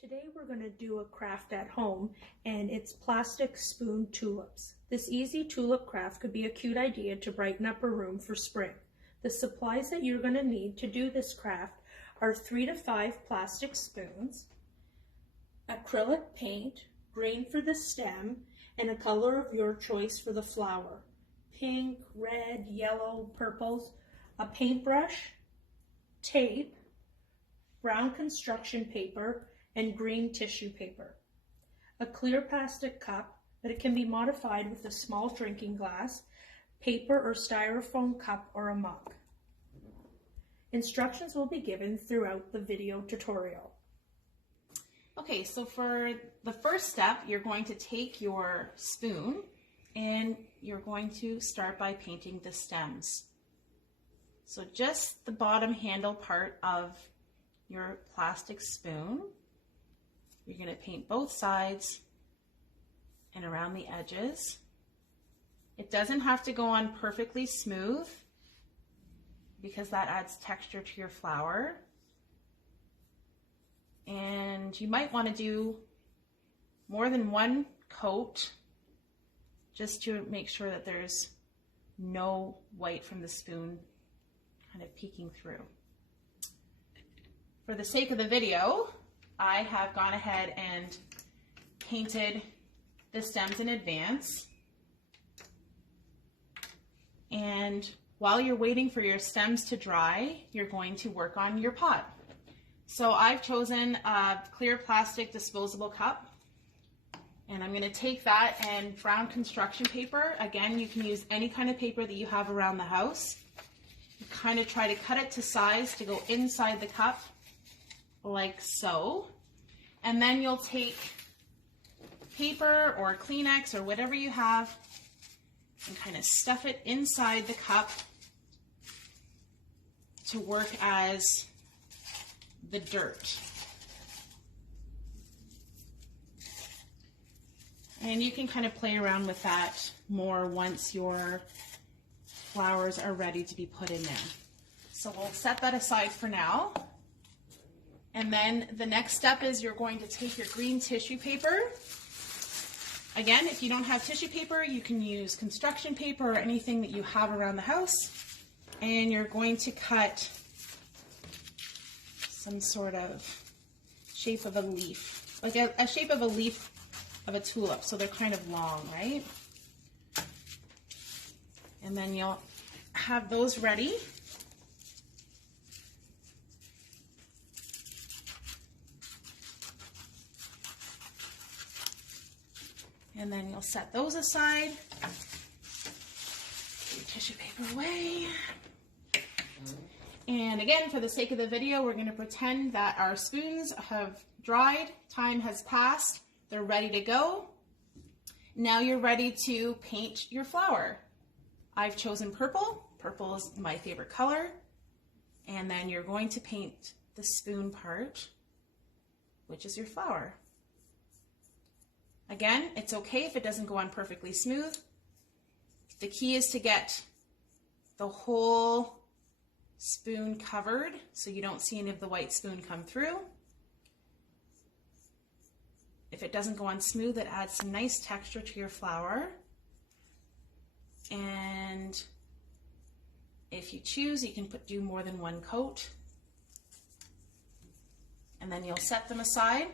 Today we're going to do a craft at home, and it's plastic spoon tulips. This easy tulip craft could be a cute idea to brighten up a room for spring. The supplies that you're going to need to do this craft are 3 to 5 plastic spoons, acrylic paint, green for the stem, and a color of your choice for the flower. Pink, red, yellow, purples, a paintbrush, tape, brown construction paper, and green tissue paper. A clear plastic cup, but it can be modified with a small drinking glass, paper or styrofoam cup, or a mug. Instructions will be given throughout the video tutorial. Okay, so for the first step, you're going to take your spoon and you're going to start by painting the stems. So just the bottom handle part of your plastic spoon. You're going to paint both sides and around the edges. It doesn't have to go on perfectly smooth because that adds texture to your flower. And you might want to do more than one coat just to make sure that there's no white from the spoon kind of peeking through. For the sake of the video, I have gone ahead and painted the stems in advance. And while you're waiting for your stems to dry, you're going to work on your pot. So I've chosen a clear plastic disposable cup, and I'm going to take that and brown construction paper. Again, you can use any kind of paper that you have around the house. You kind of try to cut it to size to go inside the cup, like so. And then you'll take paper or Kleenex or whatever you have and kind of stuff it inside the cup to work as the dirt. And you can kind of play around with that more once your flowers are ready to be put in there. So we'll set that aside for now. And then the next step is you're going to take your green tissue paper. Again, if you don't have tissue paper, you can use construction paper or anything that you have around the house. And you're going to cut some sort of shape of a leaf, like a shape of a leaf of a tulip. So they're kind of long, right? And then you'll have those ready. And then you'll set those aside. Put your tissue paper away. And again, for the sake of the video, we're going to pretend that our spoons have dried. Time has passed. They're ready to go. Now you're ready to paint your flower. I've chosen purple. Purple is my favorite color. And then you're going to paint the spoon part, which is your flower. Again, it's okay if it doesn't go on perfectly smooth. The key is to get the whole spoon covered so you don't see any of the white spoon come through. If it doesn't go on smooth, it adds some nice texture to your flower. And if you choose, you can do more than one coat. And then you'll set them aside.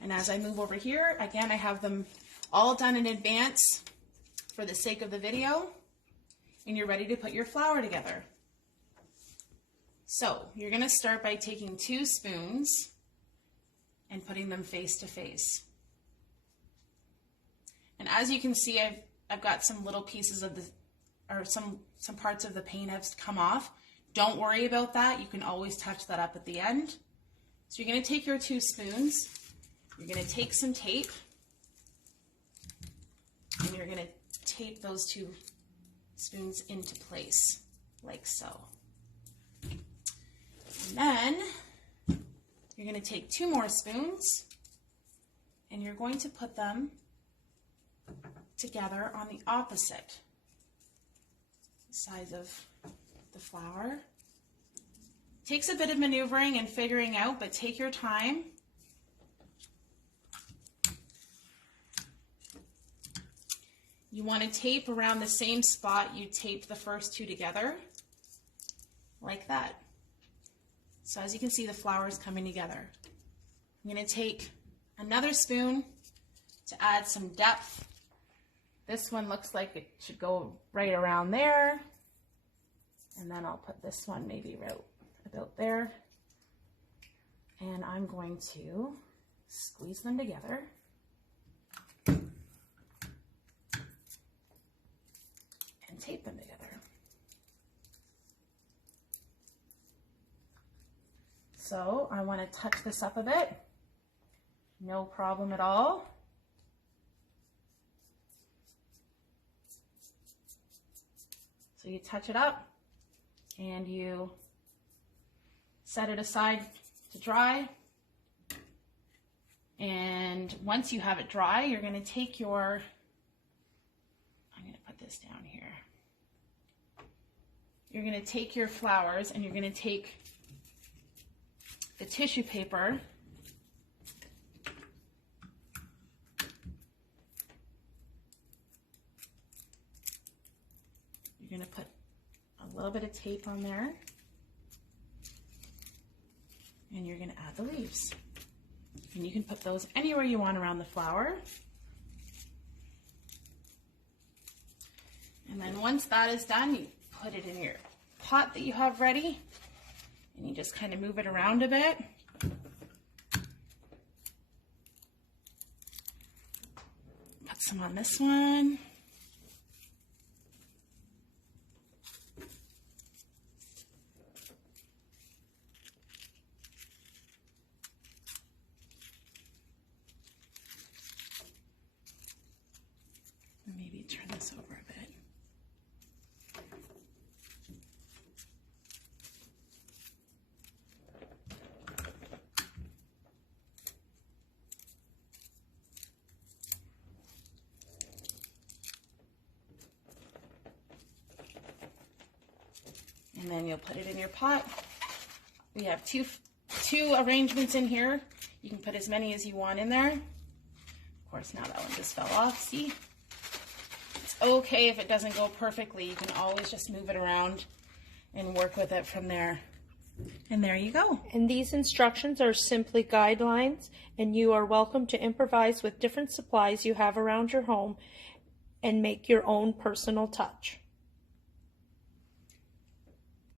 And as I move over here, again, I have them all done in advance for the sake of the video, and you're ready to put your flower together. So you're going to start by taking 2 spoons and putting them face to face. And as you can see, I've got some little pieces of some parts of the paint have come off. Don't worry about that. You can always touch that up at the end. So you're going to take your 2 spoons. You're going to take some tape, and you're going to tape those 2 spoons into place, like so. And then you're going to take 2 more spoons, and you're going to put them together on the opposite sides of the flower. Takes a bit of maneuvering and figuring out, but take your time. You want to tape around the same spot you taped the first two together, like that. So as you can see, the flower is coming together. I'm going to take another spoon to add some depth. This one looks like it should go right around there. And then I'll put this one maybe right about there. And I'm going to squeeze them together. And tape them together. So I want to touch this up a bit. No problem at all. So you touch it up and you set it aside to dry. And once you have it dry, you're going to take your, I'm going to put this down here. You're going to take your flowers and you're going to take the tissue paper you're going to put a little bit of tape on there and you're going to add the leaves. And you can put those anywhere you want around the flower. And then once that is done, you put it in your pot that you have ready and you just kind of move it around a bit. Put some on this one. Maybe turn this over a bit. And then you'll put it in your pot. We have two arrangements in here. You can put as many as you want in there. Of course, now that one just fell off, see? It's okay if it doesn't go perfectly. You can always just move it around and work with it from there. And there you go. And these instructions are simply guidelines, and you are welcome to improvise with different supplies you have around your home and make your own personal touch.